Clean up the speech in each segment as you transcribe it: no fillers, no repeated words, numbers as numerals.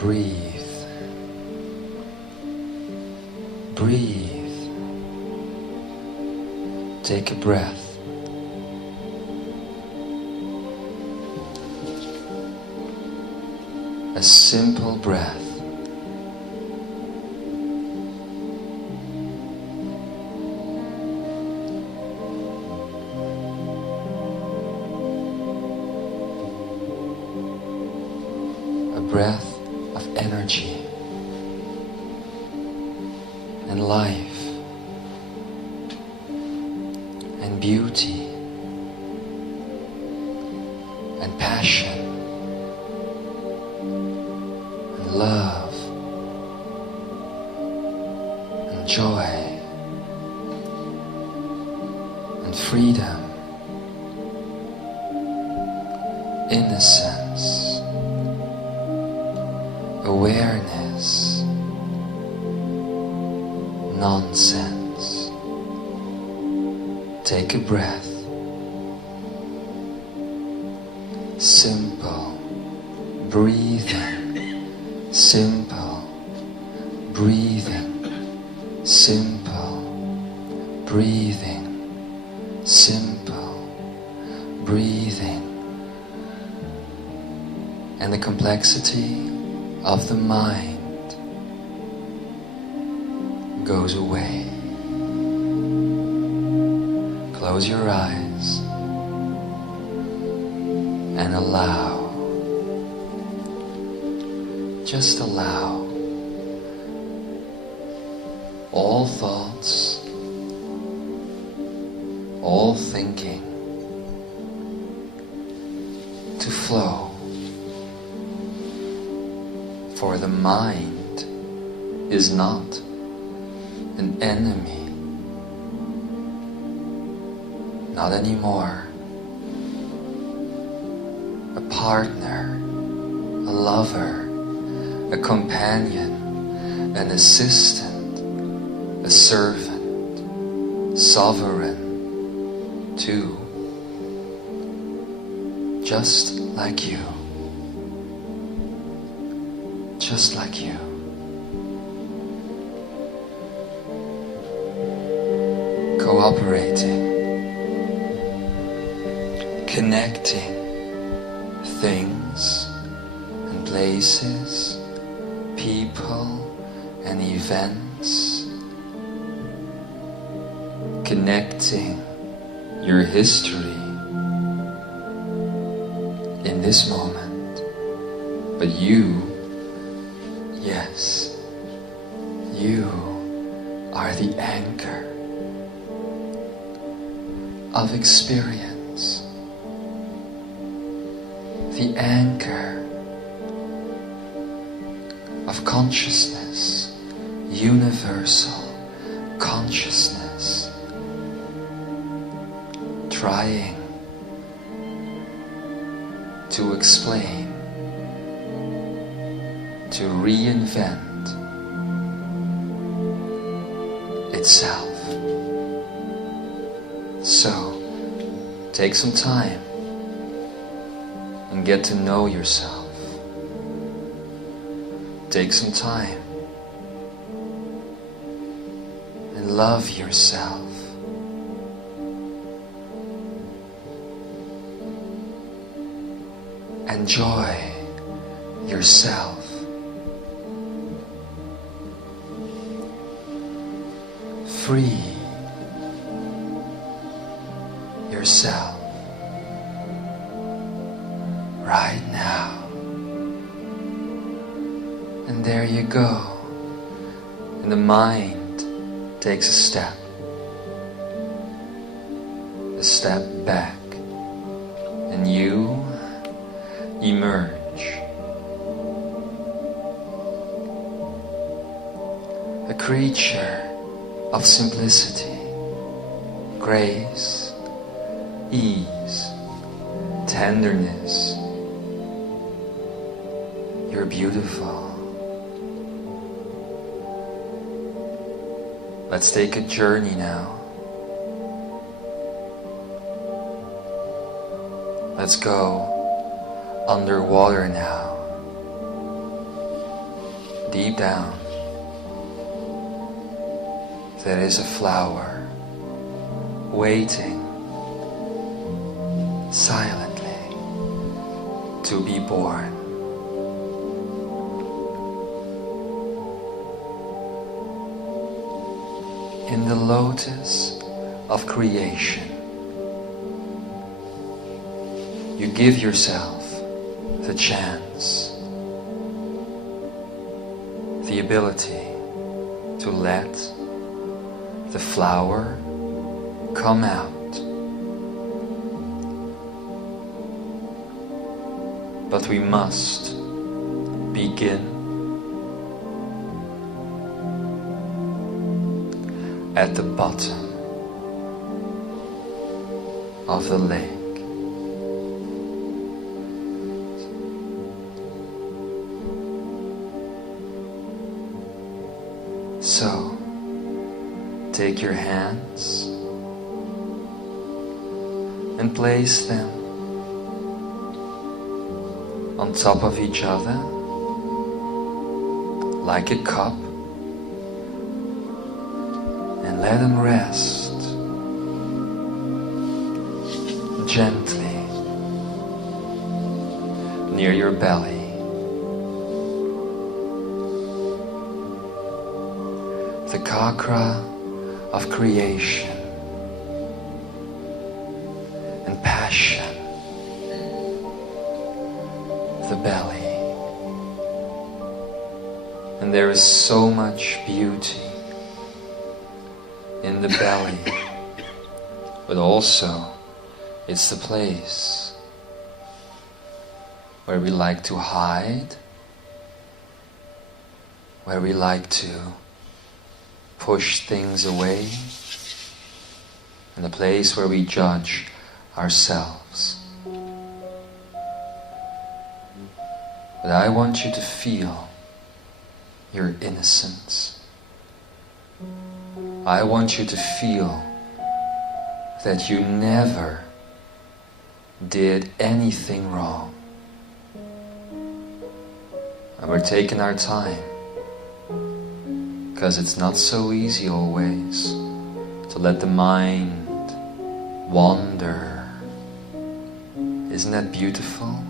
Breathe. Breathe. Take a breath. A simple breath. A breath of energy and life and beauty and passion. Love and joy and freedom, innocence, awareness, nonsense. Take a breath. Simple breathing. Simple breathing, simple breathing, simple breathing. And the complexity of the mind goes away. Close your eyes and allow. Just allow all thoughts, all thinking to flow. For the mind is not an enemy, not anymore. A partner, a lover, a companion, an assistant, a servant, sovereign too, just like you, just like you. Cooperating, connecting things and places, people and events, connecting your history in this moment. But you, yes, you are the anchor of experience, the anchor of consciousness, universal consciousness, trying to explain, to reinvent itself. So, take some time and get to know yourself. Take some time and love yourself. Enjoy yourself. Free yourself right now. And there you go. And the mind takes a step back, and you emerge. A creature of simplicity, grace, ease, tenderness. You're beautiful. Let's take a journey now. Let's go underwater now. deep down, there is a flower waiting silently to be born. In the Lotus of Creation, you give yourself the chance, the ability to let the flower come out. But we must begin at the bottom of the lake. So, take your hands and place them on top of each other like a cup, and let them rest gently near your belly. The chakra of creation and passion, the belly. And there is so much beauty in the belly, but also it's the place where we like to hide, where we like to push things away, and the place where we judge ourselves. But I want you to feel your innocence. I want you to feel that you never did anything wrong. And we're taking our time, because it's not so easy always to let the mind wander. Isn't that beautiful?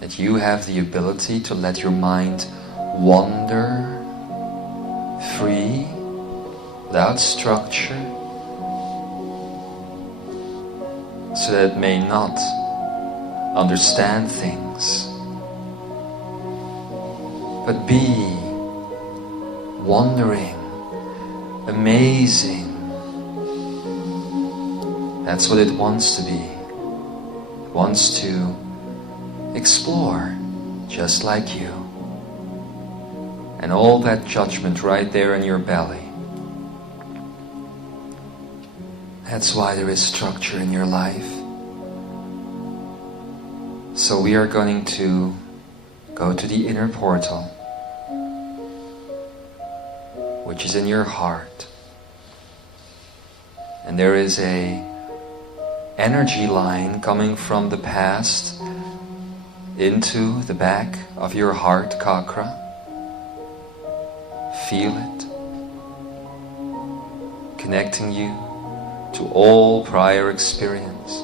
That you have the ability to let your mind wander free, without structure, so that it may not understand things, but be wondering, amazing. That's what it wants to be. It wants to explore just like you. And all that judgment right there in your belly. That's why there is structure in your life. So we are going to go to the inner portal, which is in your heart. And there is a energy line coming from the past into the back of your heart chakra. Feel it, connecting you to all prior experience.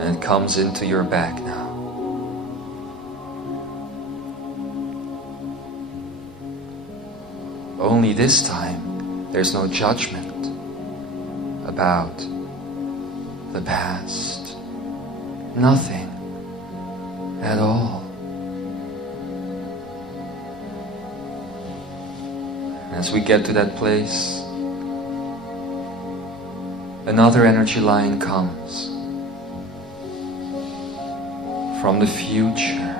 And it comes into your back now. Only this time, there's no judgment about the past. Nothing at all. As we get to that place, another energy line comes from the future,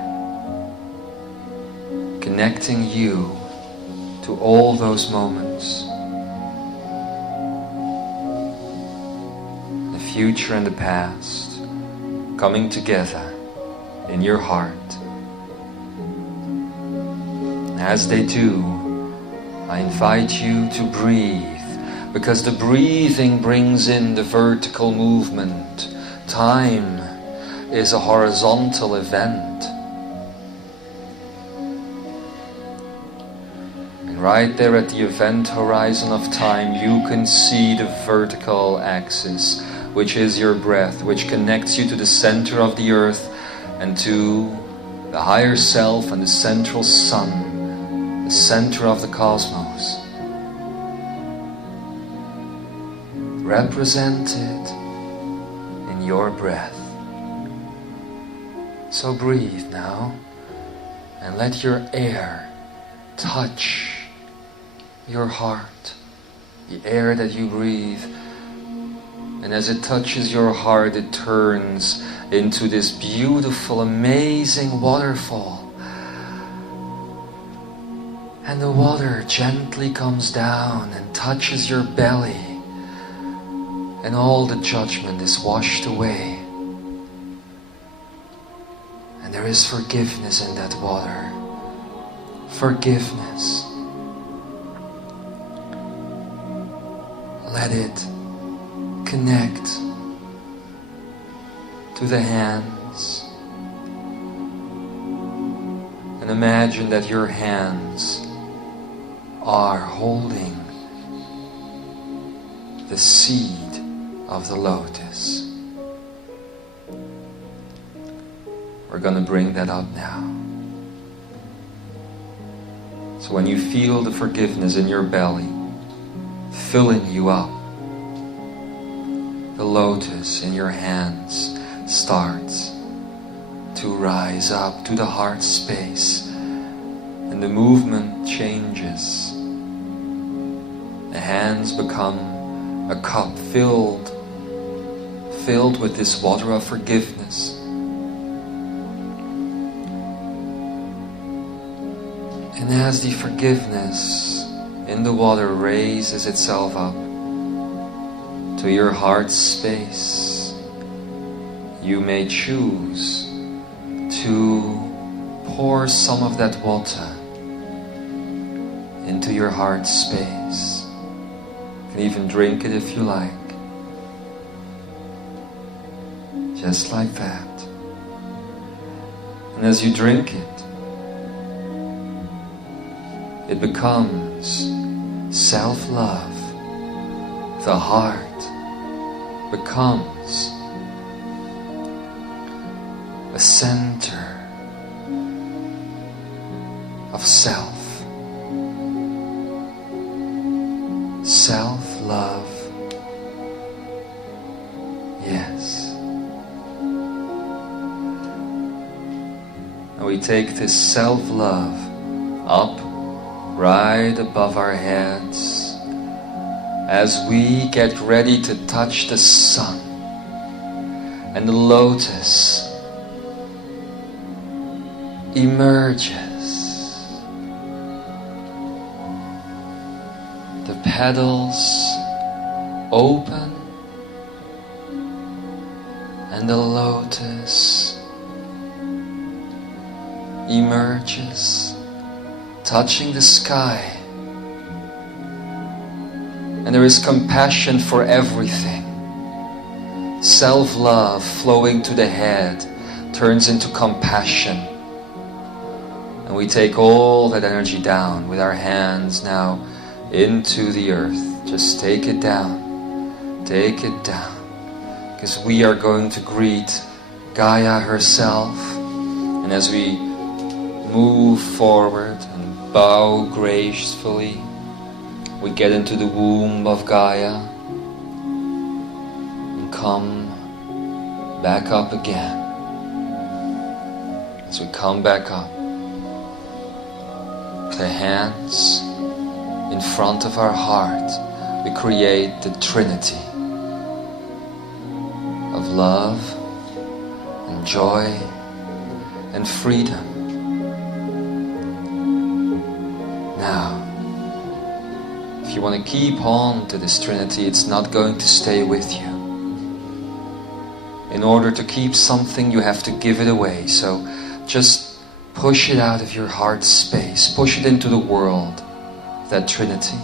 connecting you to all those moments. The future and the past coming together in your heart. And as they do, I invite you to breathe, because the breathing brings in the vertical movement. Time is a horizontal event. right there at the event horizon of time, you can see the vertical axis, which is your breath, which connects you to the center of the earth and to the higher self and the central sun, the center of the cosmos. Represented in your breath. So breathe now and let your air touch your heart, the air that you breathe. And as it touches your heart, it turns into this beautiful, amazing waterfall. And the water gently comes down and touches your belly. And all the judgment is washed away. And there is forgiveness in that water. Forgiveness. Let it connect to the hands. And imagine that your hands are holding the seed of the lotus. We're going to bring that up now. So when you feel the forgiveness in your belly filling you up, the lotus in your hands starts to rise up to the heart space, and the movement changes. The hands become a cup filled with this water of forgiveness. And as the forgiveness in the water raises itself up to your heart space, you may choose to pour some of that water into your heart space. You can even drink it if you like. Just like that. And as you drink it, it becomes self-love. The heart becomes a center of self. Self-love. Yes. And we take this self-love up right above our heads as we get ready to touch the sun and the lotus emerges. The petals open and the lotus emerges, touching the sky. And there is compassion for everything. Self-love flowing to the head turns into compassion. And we take all that energy down with our hands now into the earth. Just take it down. Take it down. Because we are going to greet Gaia herself. And as we move forward and bow gracefully, we get into the womb of Gaia and come back up again. As we come back up, the hands in front of our heart, we create the Trinity of love and joy and freedom. Now, if you want to keep on to this Trinity, it's not going to stay with you. In order to keep something, you have to give it away. So just push it out of your heart space. Push it into the world, that Trinity.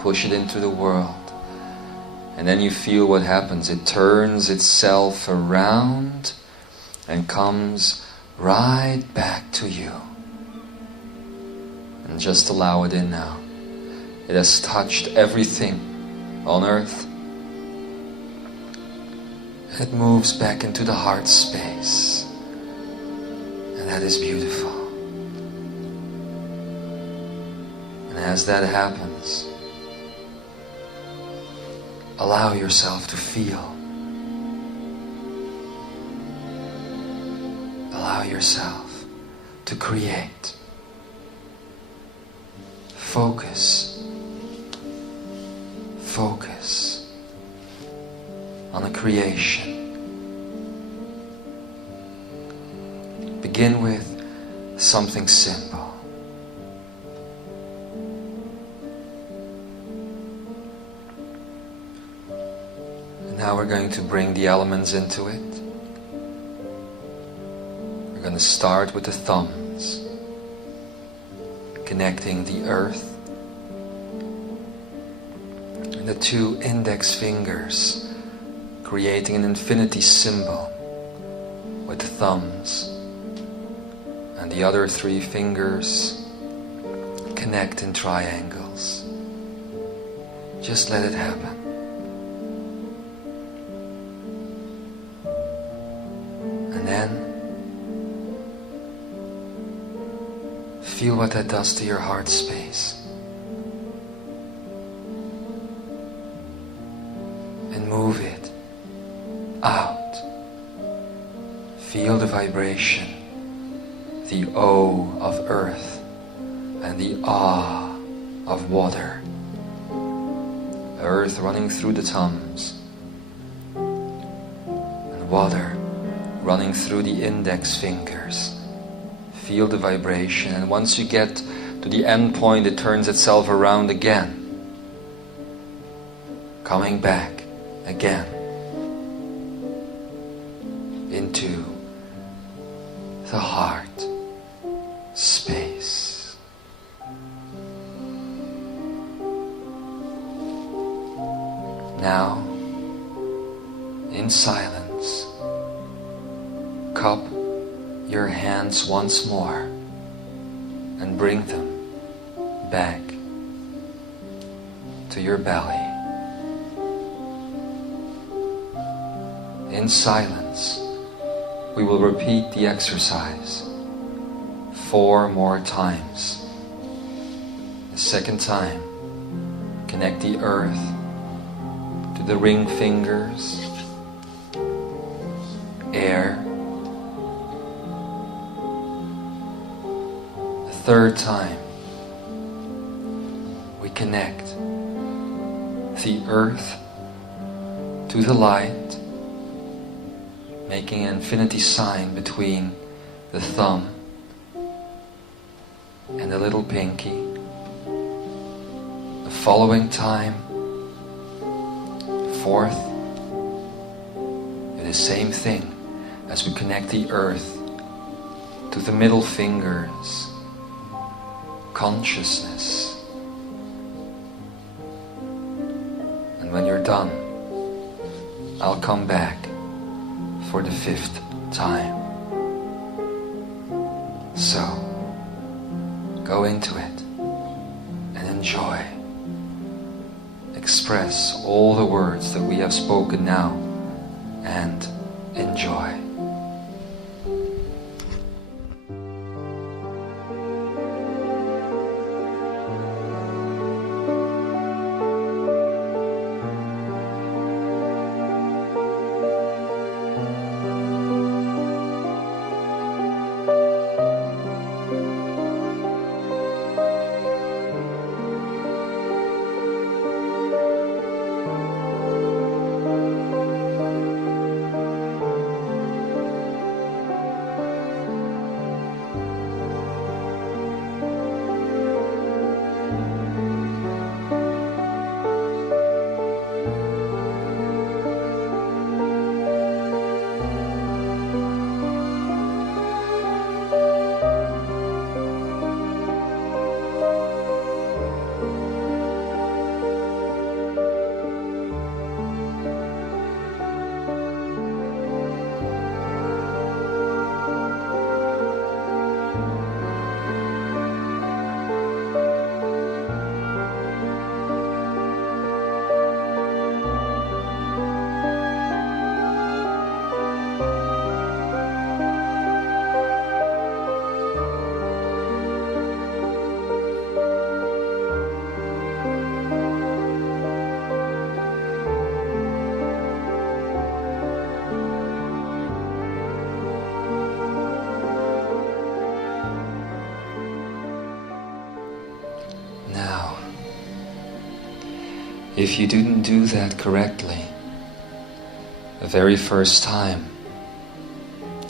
Push it into the world. And then you feel what happens. It turns itself around and comes right back to you. And just allow it in now. It has touched everything on earth. It moves back into the heart space. And that is beautiful. And as that happens, allow yourself to feel. Allow yourself to create. Focus. Focus on the creation. Begin with something simple. And now we're going to bring the elements into it. We're going to start with the thumbs, connecting the earth, and the 2 index fingers, creating an infinity symbol with the thumbs, and the other 3 fingers connect in triangles. Just let it happen. And then feel what that does to your heart space. And move it out. Feel the vibration, the O of earth and the Ah of water. Earth running through the thumbs and water running through the index fingers. Feel the vibration, and once you get to the end point, it turns itself around again, coming back again into the heart space. Now, in silence, cup your hands once more and bring them back to your belly. In silence, we will repeat the exercise 4 more times. The second time, connect the earth to the ring fingers, air. The third time, we connect the earth to the light, making an infinity sign between the thumb and the little pinky. The following time, fourth, do the same thing as we connect the earth to the middle fingers, consciousness. And when you're done, I'll come back for the 5th time. So, go into it and enjoy. Express all the words that we have spoken now and enjoy. If you didn't do that correctly the very first time,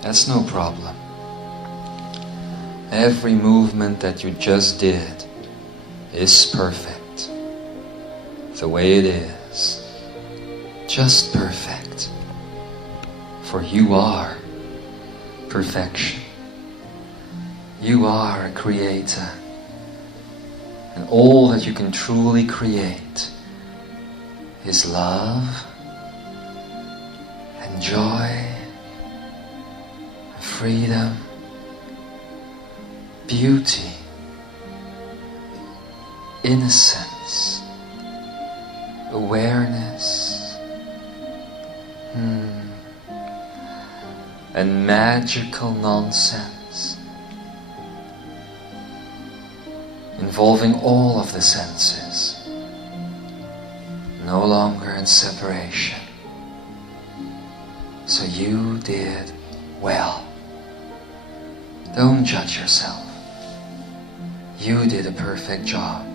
that's no problem. Every movement that you just did is perfect. The way it is. Just perfect. For you are perfection. You are a creator. And all that you can truly create is love and joy and freedom, beauty, innocence, awareness, and magical nonsense involving all of the senses, no longer in separation. So you did well. Don't judge yourself. You did a perfect job.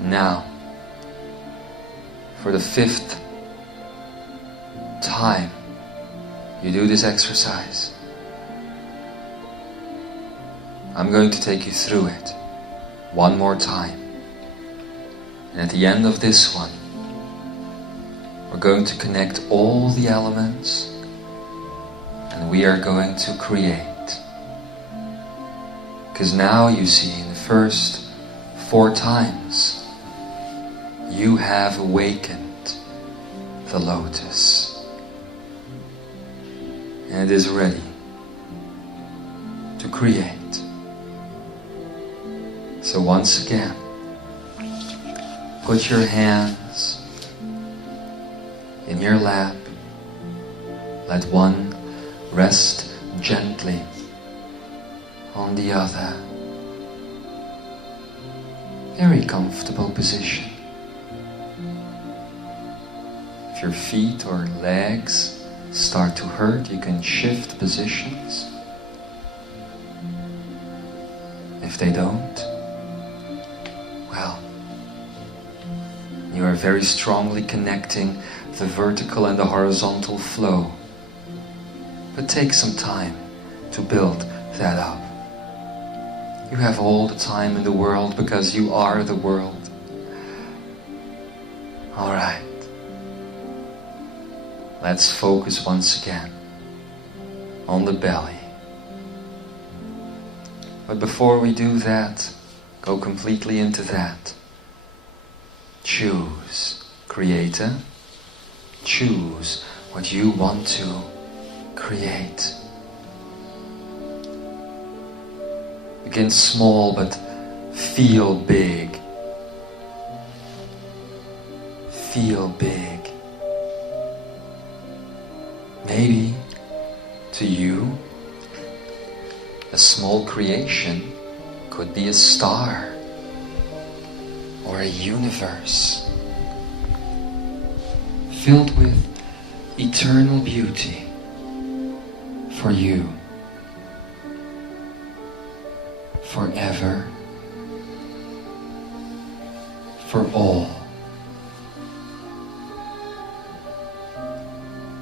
Now, for the 5th time you do this exercise, I'm going to take you through it one more time. And at the end of this one, we're going to connect all the elements and we are going to create. Because now you see, in the first 4 times, you have awakened the lotus. And it is ready to create. So once again, put your hands in your lap. Let one rest gently on the other. Very comfortable position. If your feet or legs start to hurt, you can shift positions. If they don't, well, you are very strongly connecting the vertical and the horizontal flow. But take some time to build that up. You have all the time in the world because you are the world. Alright. Let's focus once again on the belly. But before we do that, go completely into that. Choose, Creator. Choose what you want to create. Begin small, but feel big. Feel big. Maybe to you, a small creation could be a star or a universe filled with eternal beauty for you, forever, for all.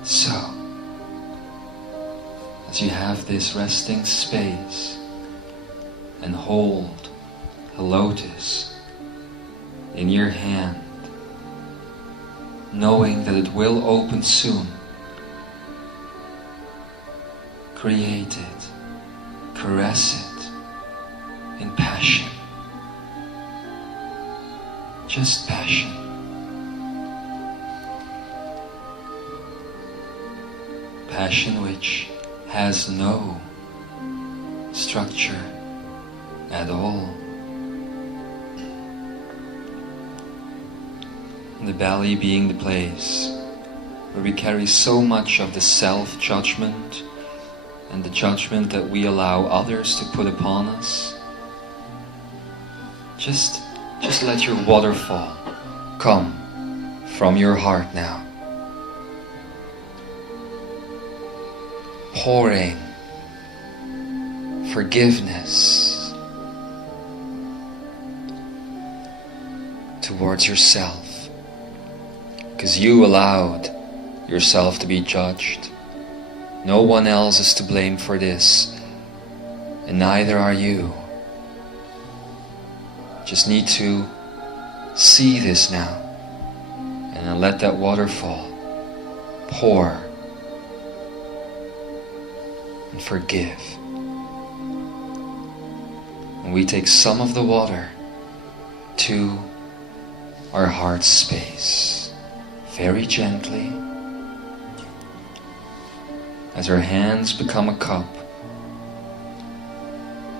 So, as you have this resting space and hold a lotus in your hand, knowing that it will open soon, create it, caress it in passion. Just passion. Passion which has no structure at all. The belly being the place where we carry so much of the self-judgment and the judgment that we allow others to put upon us. Just let your waterfall come from your heart now. Pouring forgiveness to towards yourself, because you allowed yourself to be judged. No one else is to blame for this, and neither are you. Just need to see this now, and then let that waterfall pour and forgive. And we take some of the water to our heart space, very gently, as our hands become a cup,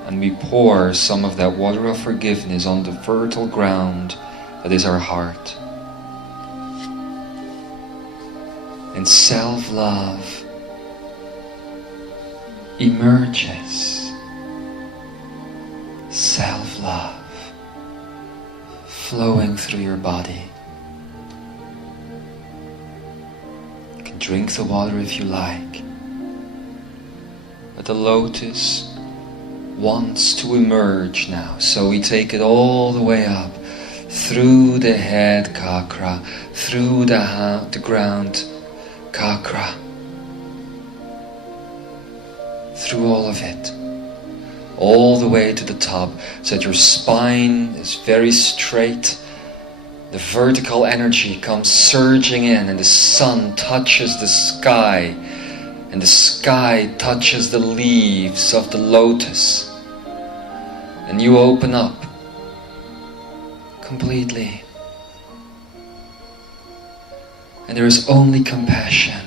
and we pour some of that water of forgiveness on the fertile ground that is our heart. And self-love emerges. Self-love flowing through your body. You can drink the water if you like, but the lotus wants to emerge now. So we take it all the way up, through the head kakra, through the ground kakra, through all of it, all the way to the top, so that your spine is very straight. The vertical energy comes surging in, and the sun touches the sky, and the sky touches the leaves of the lotus, and you open up completely. And there is only compassion,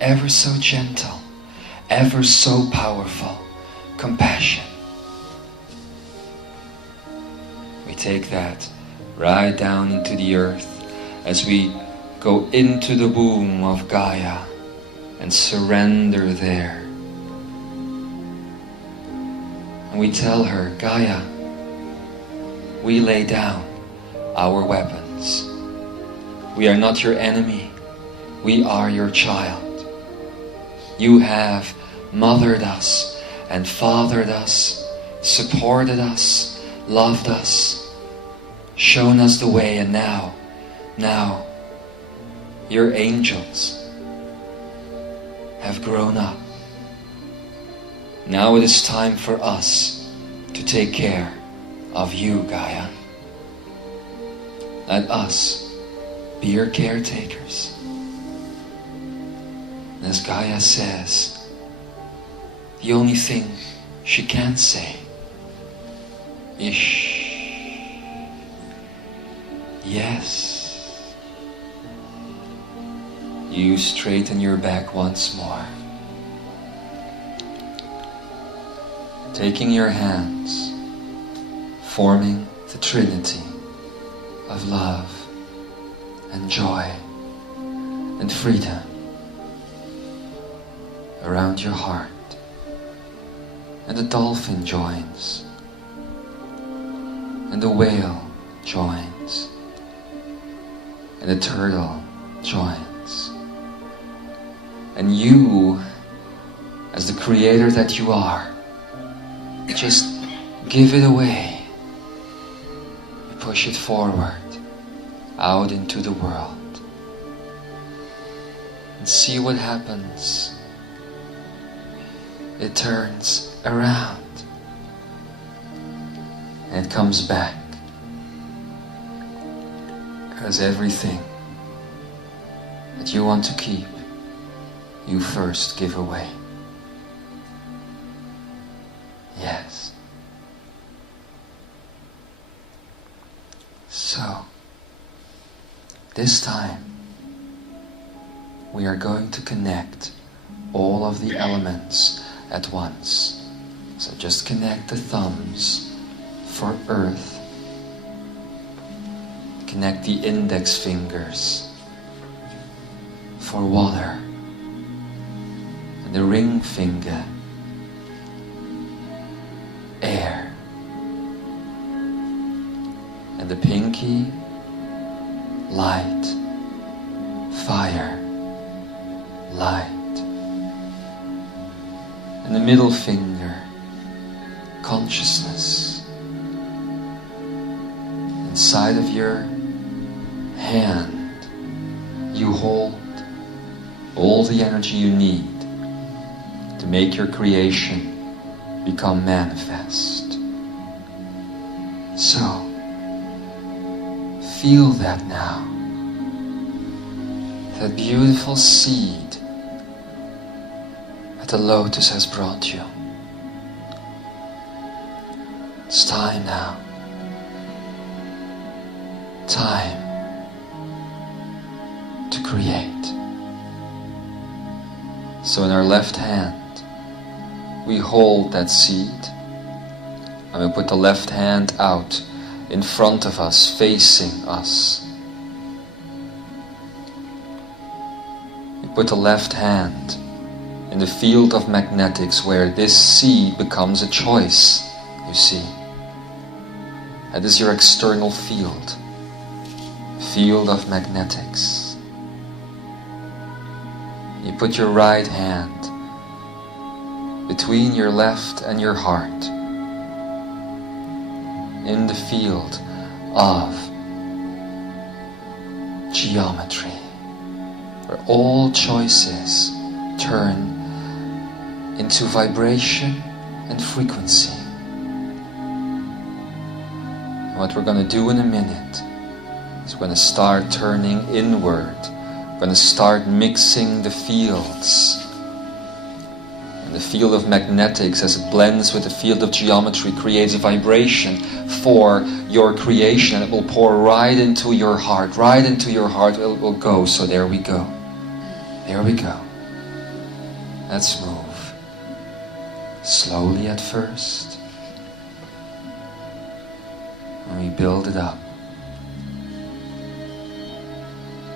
ever so gentle, ever so powerful compassion. We take that right down into the earth as we go into the womb of Gaia and surrender there. And we tell her, Gaia, we lay down our weapons. We are not your enemy. We are your child. You have mothered us and fathered us, supported us, loved us, shown us the way, and now, your angels have grown up. Now it is time for us to take care of you, Gaia. Let us be your caretakers. And as Gaia says, the only thing she can say is yes. You straighten your back once more, taking your hands, forming the Trinity of love and joy and freedom around your heart. And the dolphin joins, and the whale joins, and the turtle joins. And you, as the creator that you are, just give it away. Push it forward, out into the world. And see what happens. It turns around. And it comes back. Because everything that you want to keep, you first give away. Yes. So, this time, we are going to connect all of the elements at once. So just connect the thumbs for earth. Connect the index fingers for water. And the ring finger, air. And the pinky, light, fire, light. And the middle finger, consciousness. And inside of your hand, you hold all the energy you need to make your creation become manifest. So, feel that now. That beautiful seed that the lotus has brought you. It's time now. Time to create. So in our left hand, we hold that seed, and we put the left hand out in front of us, facing us. We put the left hand in the field of magnetics where this seed becomes a choice, you see. That is your external field of magnetics. You put your right hand between your left and your heart in the field of geometry, where all choices turn into vibration and frequency. And what we're going to do in a minute is we're going to start turning inward. We're going to start mixing the fields. And the field of magnetics, as it blends with the field of geometry, creates a vibration for your creation, and it will pour right into your heart. Right into your heart it will go. So there we go. There we go. Let's move. Slowly at first. And we build it up.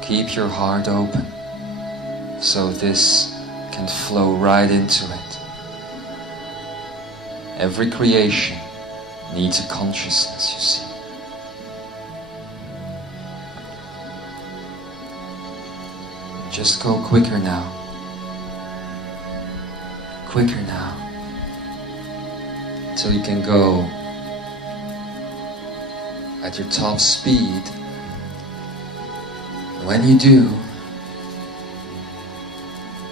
Keep your heart open so this can flow right into it. Every creation needs a consciousness, you see. Just go quicker now. Quicker now. Until you can go at your top speed. When you do,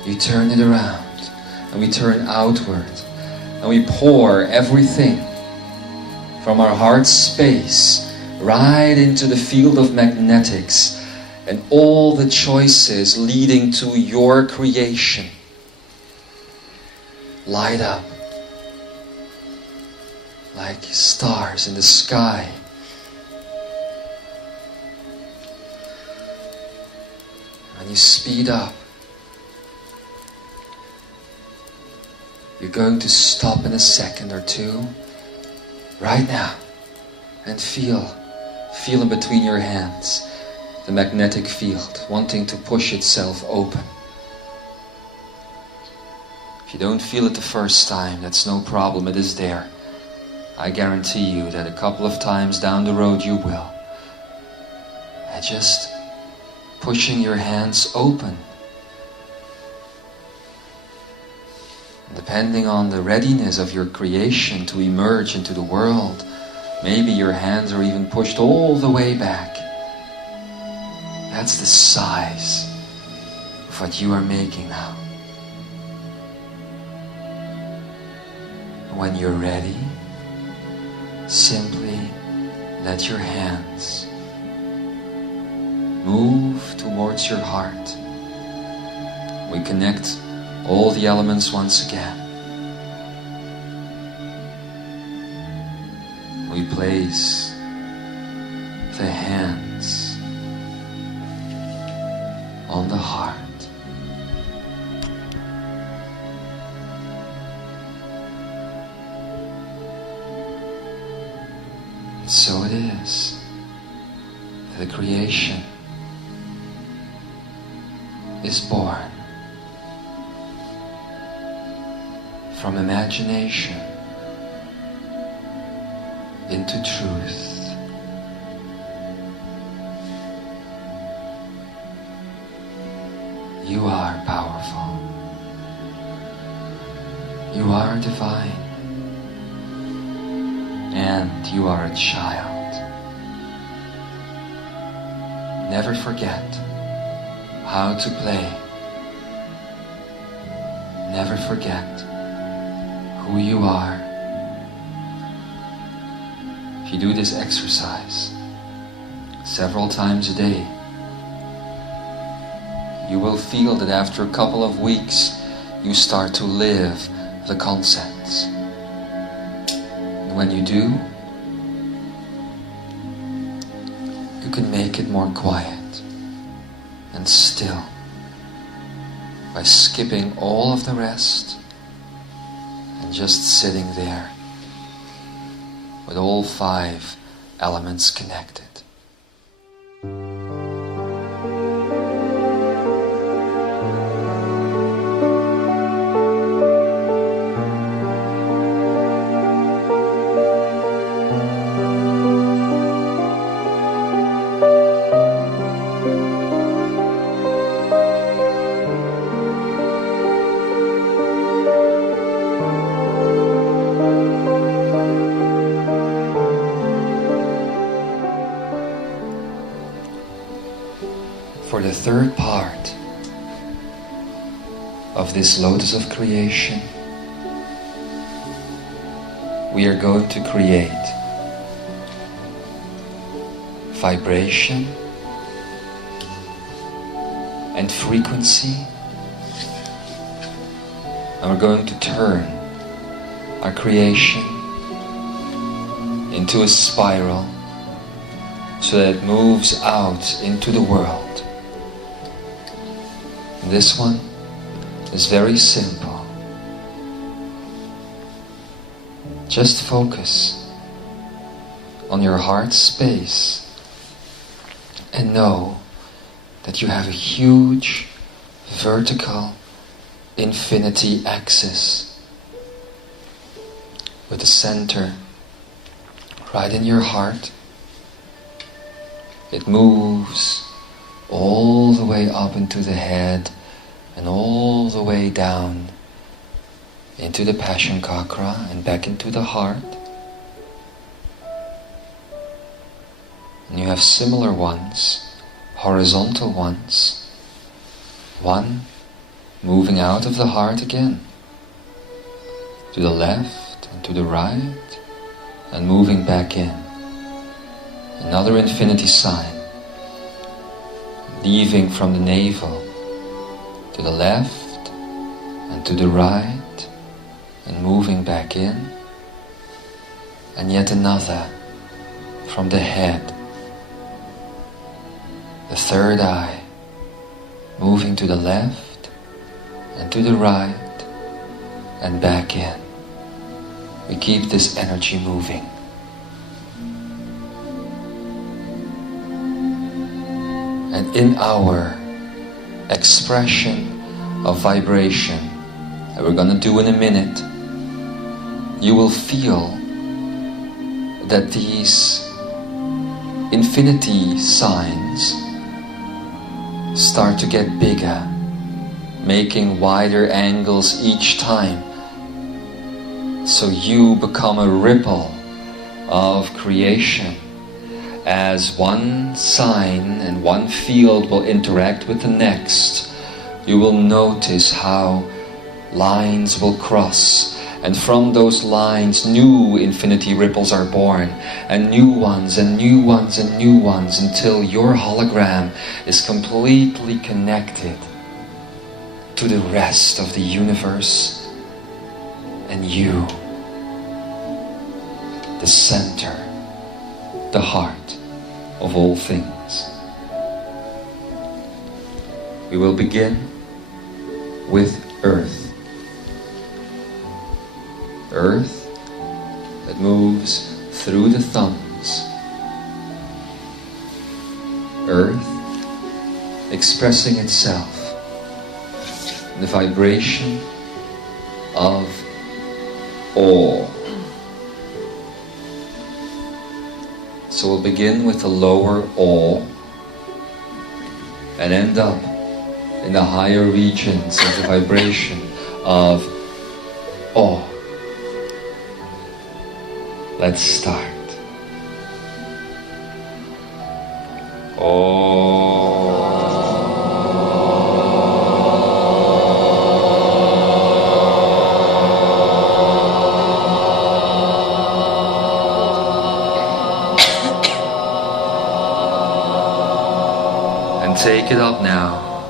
you turn it around, and we turn outward, and we pour everything from our heart space right into the field of magnetics, and all the choices leading to your creation light up like stars in the sky. When you speed up, you're going to stop in a second or two, right now, and feel in between your hands the magnetic field wanting to push itself open. If you don't feel it the first time, that's no problem, it is there. I guarantee you that a couple of times down the road you will. And just pushing your hands open. Depending on the readiness of your creation to emerge into the world, maybe your hands are even pushed all the way back. That's the size of what you are making now. When you're ready, simply let your hands move towards your heart. We connect all the elements once again. We place the hands on the heart. So it is. The creation is born from imagination into truth. You are powerful. You are divine. And you are a child. Never forget how to play. Never forget who you are. If you do this exercise several times a day, you will feel that after a couple of weeks you start to live the concepts. And when you do, you can make it more quiet and still by skipping all of the rest and just sitting there with all 5 elements connected. For the third part of this Lotus of Creation, we are going to create vibration and frequency, and we're going to turn our creation into a spiral so that it moves out into the world. This one is very simple. Just focus on your heart space and know that you have a huge vertical infinity axis with the center right in your heart. It moves all the way up into the head and all the way down into the Passion Chakra and back into the heart. And you have similar ones, horizontal ones, one moving out of the heart again, to the left and to the right, and moving back in. Another infinity sign, leaving from the navel to the left and to the right and moving back in, and yet another from the head, the third eye, moving to the left and to the right and back in. We keep this energy moving. And in our expression of vibration that we're going to do in a minute, you will feel that these infinity signs start to get bigger, making wider angles each time. So you become a ripple of creation. As one sign and one field will interact with the next, you will notice how lines will cross, and from those lines new infinity ripples are born, and new ones and new ones and new ones, until your hologram is completely connected to the rest of the universe, and you, the center, the heart of all things. We will begin with Earth. Earth that moves through the thumbs. Earth expressing itself in the vibration of awe. So we'll begin with the lower awe and end up in the higher regions of the vibration of awe. Let's start. Awe. out now.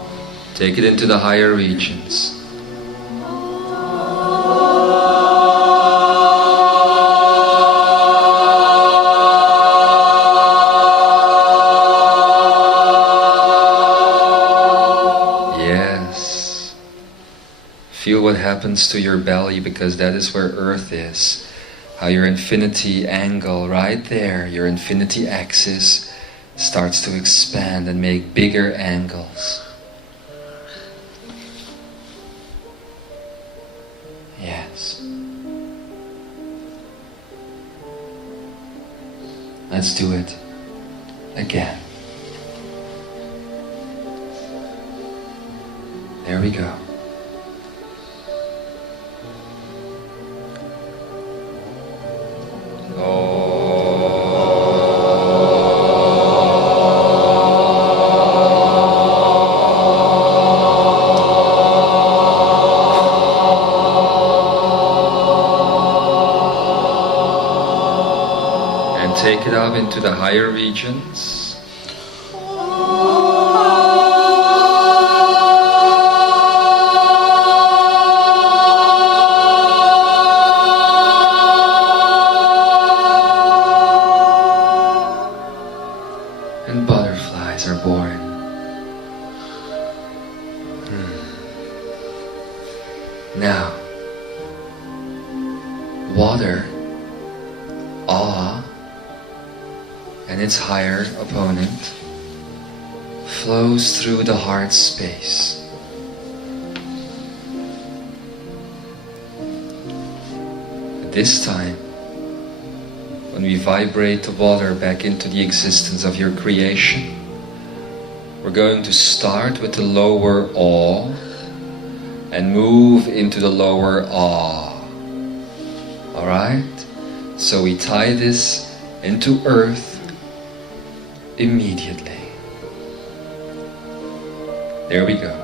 Take it into the higher regions. Yes. Feel what happens to your belly, because that is where Earth is. How your infinity angle right there, your infinity axis, starts to expand and make bigger angles. Yes. Let's do it again. There we go. Take it up into the higher regions. And butterflies are born. Now, water, awe, and its higher opponent flows through the heart space. But this time, when we vibrate the water back into the existence of your creation, we're going to start with the lower awe and move into the lower awe. Alright? So we tie this into earth immediately. There we go.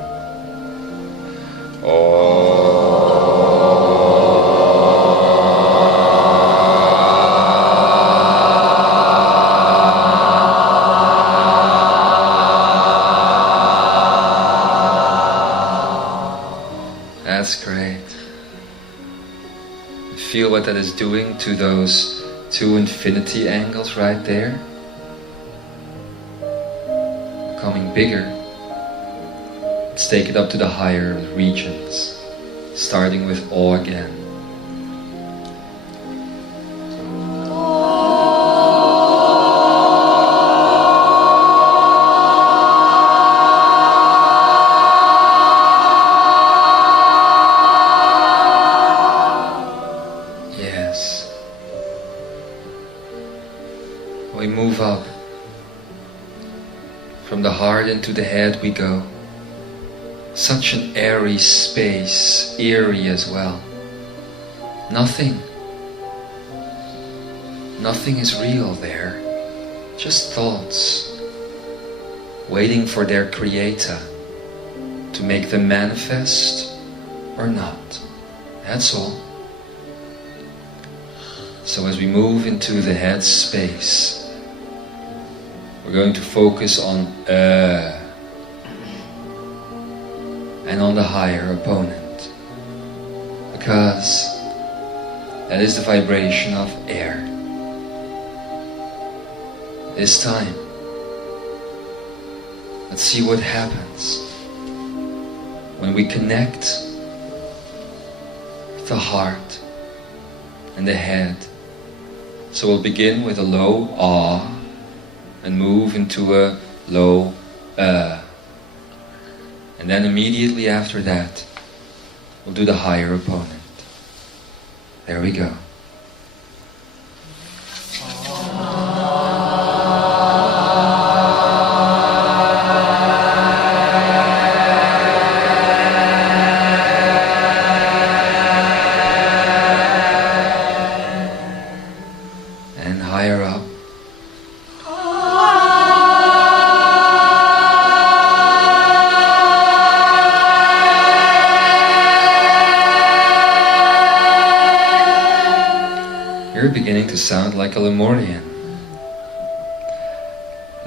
That's great. Feel what that is doing to those two infinity angles right there. Becoming bigger. Let's take it up to the higher regions, starting with awe again. Yes. We move up. From the heart into the head we go. Such an airy space, eerie as well. Nothing is real there. Just thoughts, waiting for their creator to make them manifest or not. That's all. So as we move into the head space, we're going to focus on and on the higher opponent, because that is the vibration of air. This time, let's see what happens when we connect with the heart and the head. So we'll begin with a low awe and move into a low and then immediately after that we'll do the higher opponent. There we go. And higher up. You're beginning to sound like a Lemurian.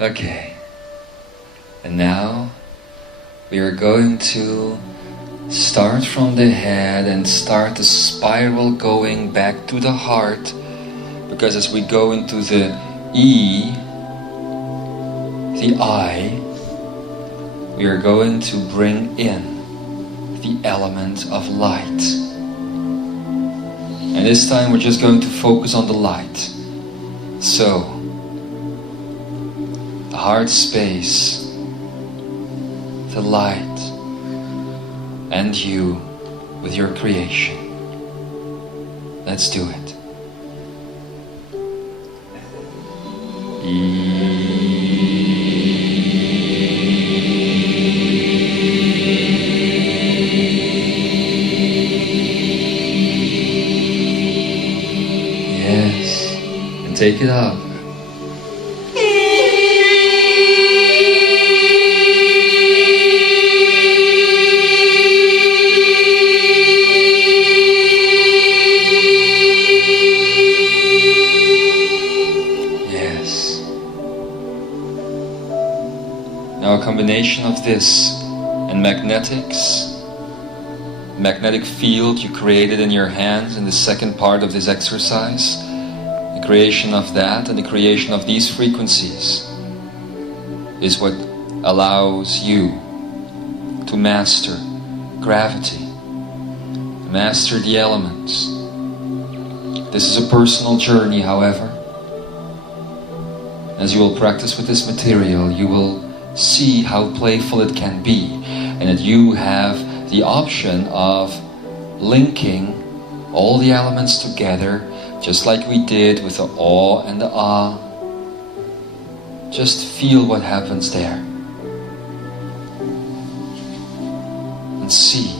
Okay. And now we are going to start from the head and start the spiral going back to the heart, because as we go into the E, the I, we are going to bring in the element of light. And this time we're just going to focus on the light. So, the heart space, the light, and you with your creation. Let's do it. Yes, and take it up. Now a combination of this and magnetic field you created in your hands in the second part of this exercise, the creation of that and the creation of these frequencies is what allows you to master gravity, to master the elements. This is a personal journey, however. As you will practice with this material, you will see how playful it can be, and that you have the option of linking all the elements together, just like we did with the awe and the ah. Just feel what happens there and see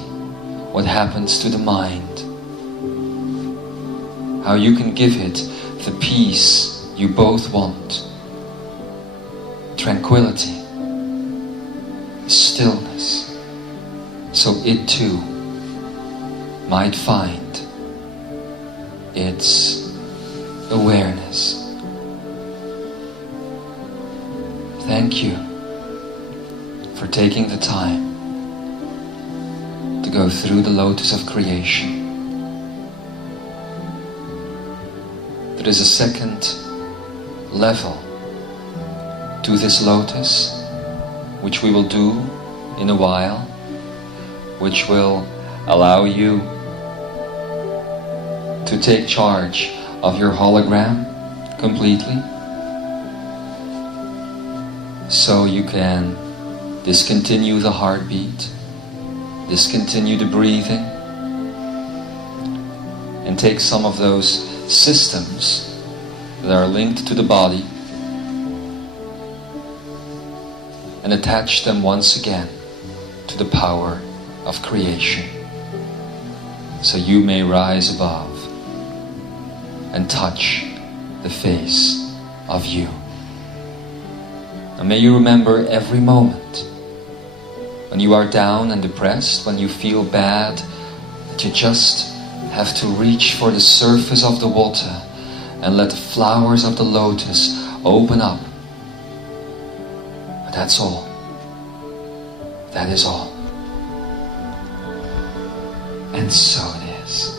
what happens to the mind, how you can give it the peace you both want, tranquility, stillness, so it too might find its awareness. Thank you for taking the time to go through the Lotus of Creation. There is a second level to this lotus, which we will do in a while, which will allow you to take charge of your hologram completely, so you can discontinue the heartbeat, discontinue the breathing, and take some of those systems that are linked to the body and attach them once again to the power of creation, so you may rise above and touch the face of you. And may you remember every moment when you are down and depressed, when you feel bad, that you just have to reach for the surface of the water and let the flowers of the lotus open up. But that's all. That is all. And so it is.